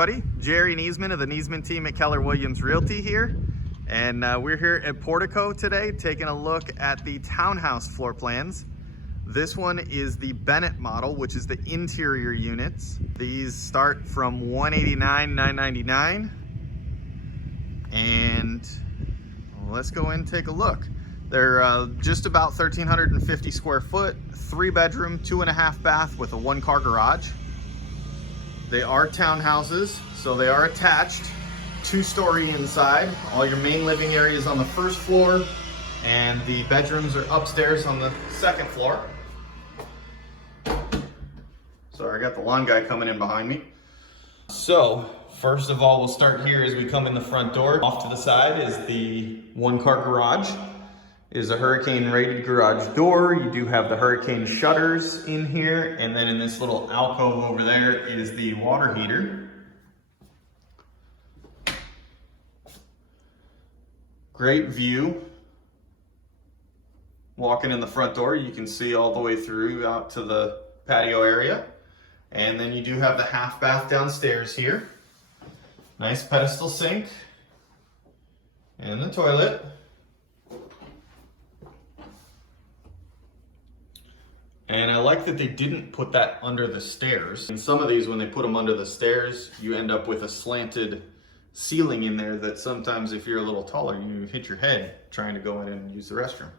everybody. Jerry Niesman of the Niesman Team at Keller Williams Realty here. And we're here at Portico today taking a look at the townhouse floor plans. This one is the Bennett model, which is the interior units. These start from $189,999. And let's go in and take a look. They're just about 1,350 square foot, 3-bedroom, 2.5 bath with a 1-car garage. They are townhouses, so they are attached, 2-story inside. All your main living areas on the first floor, and the bedrooms are upstairs on the second floor. Sorry, I got the lawn guy coming in behind me. So, first of all, we'll start here as we come in the front door. Off to the side is the 1-car garage. It is a hurricane rated garage door. You do have the hurricane shutters in here, and then in this little alcove over there is the water heater. Great view. Walking in the front door, you can see all the way through out to the patio area. And then you do have the half bath downstairs here. Nice pedestal sink and the toilet. And I like that they didn't put that under the stairs. In some of these, when they put them under the stairs, you end up with a slanted ceiling in there that sometimes if you're a little taller, you hit your head trying to go in and use the restroom.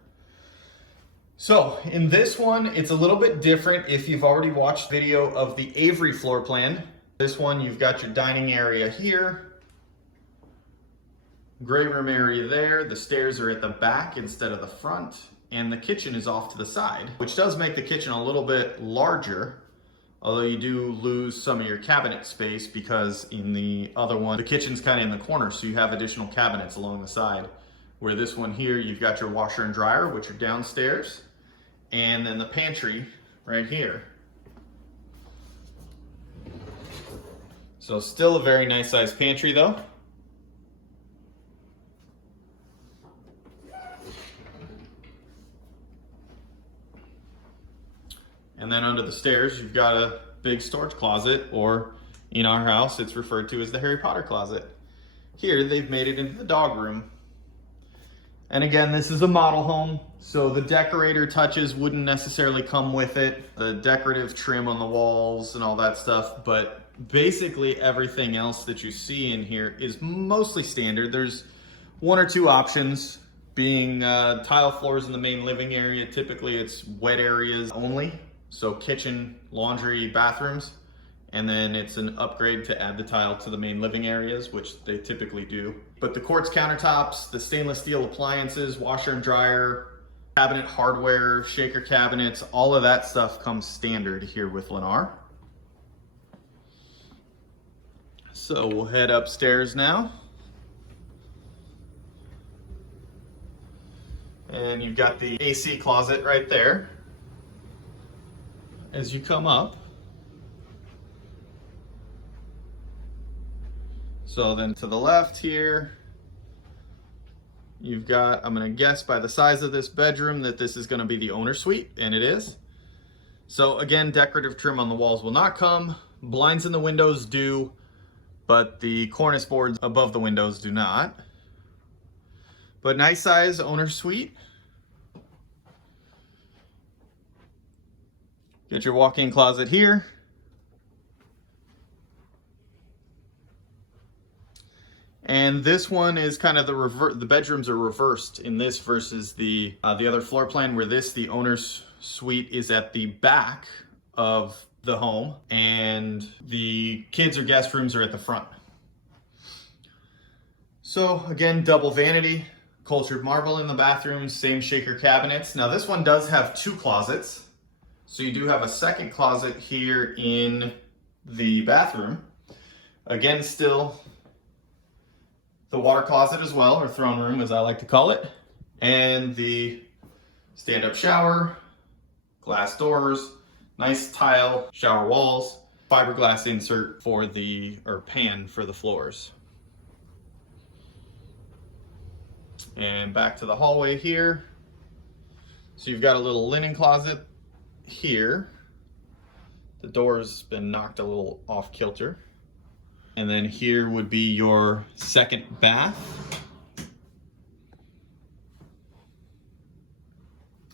So in this one, it's a little bit different if you've already watched video of the Avery floor plan. This one, you've got your dining area here, gray room area there. The stairs are at the back instead of the front. And the kitchen is off to the side, which does make the kitchen a little bit larger, although you do lose some of your cabinet space because in the other one, the kitchen's kind of in the corner, so you have additional cabinets along the side. Where this one here, you've got your washer and dryer, which are downstairs, and then the pantry right here. So still a very nice sized pantry though. And then under the stairs, you've got a big storage closet, or in our house, it's referred to as the Harry Potter closet. Here, they've made it into the dog room. And again, this is a model home, so the decorator touches wouldn't necessarily come with it. The decorative trim on the walls and all that stuff, but basically everything else that you see in here is mostly standard. There's 1 or 2 options, being tile floors in the main living area. Typically, it's wet areas only. So kitchen, laundry, bathrooms, and then it's an upgrade to add the tile to the main living areas, which they typically do. But the quartz countertops, the stainless steel appliances, washer and dryer, cabinet hardware, shaker cabinets, all of that stuff comes standard here with Lennar. So we'll head upstairs now. And you've got the AC closet right there. As you come up. So then to the left here, you've got, I'm gonna guess by the size of this bedroom that this is gonna be the owner suite, and it is. So again, decorative trim on the walls will not come. Blinds in the windows do, but the cornice boards above the windows do not. But nice size owner suite. Get your walk-in closet here. And this one is kind of the bedrooms are reversed in this versus the other floor plan, where the owner's suite is at the back of the home and the kids or guest rooms are at the front. So again, double vanity, cultured marble in the bathroom, same shaker cabinets. Now this one does have 2 closets. So you do have a second closet here in the bathroom. Again, still the water closet as well, or throne room as I like to call it. And the stand-up shower, glass doors, nice tile shower walls, fiberglass insert for pan for the floors. And back to the hallway here. So you've got a little linen closet here. The door's been knocked a little off kilter. And then here would be your second bath.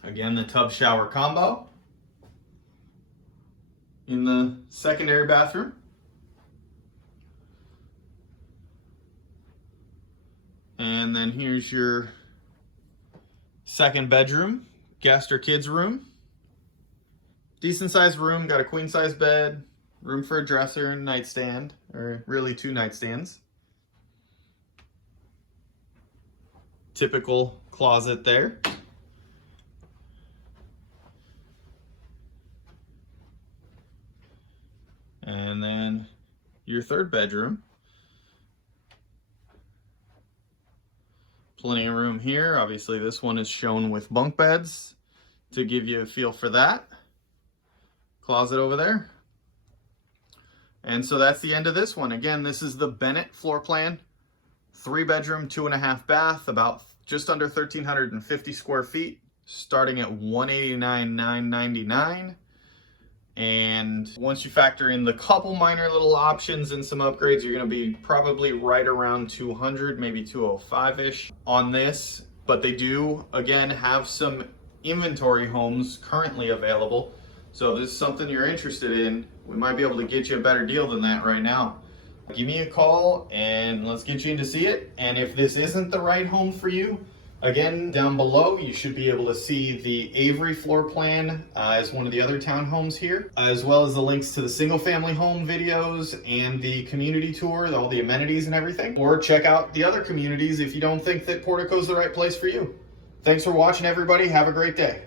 Again, the tub shower combo in the secondary bathroom. And then here's your second bedroom, guest or kids room. Decent sized room, got a queen size bed, room for a dresser and nightstand, or really 2 nightstands. Typical closet there. And then your third bedroom. Plenty of room here. Obviously this one is shown with bunk beds to give you a feel for that. Closet over there. And so that's the end of this one. Again, this is the Bennett floor plan. 3 bedroom, 2.5 bath, about just under 1,350 square feet, starting at $189,999. And once you factor in the couple minor little options and some upgrades, you're gonna be probably right around 200, maybe 205-ish on this. But they do, again, have some inventory homes currently available. So if this is something you're interested in, we might be able to get you a better deal than that right now. Give me a call and let's get you in to see it. And if this isn't the right home for you, again, down below, you should be able to see the Avery floor plan as one of the other townhomes here, as well as the links to the single family home videos and the community tour, all the amenities and everything. Or check out the other communities if you don't think that Portico is the right place for you. Thanks for watching, everybody. Have a great day.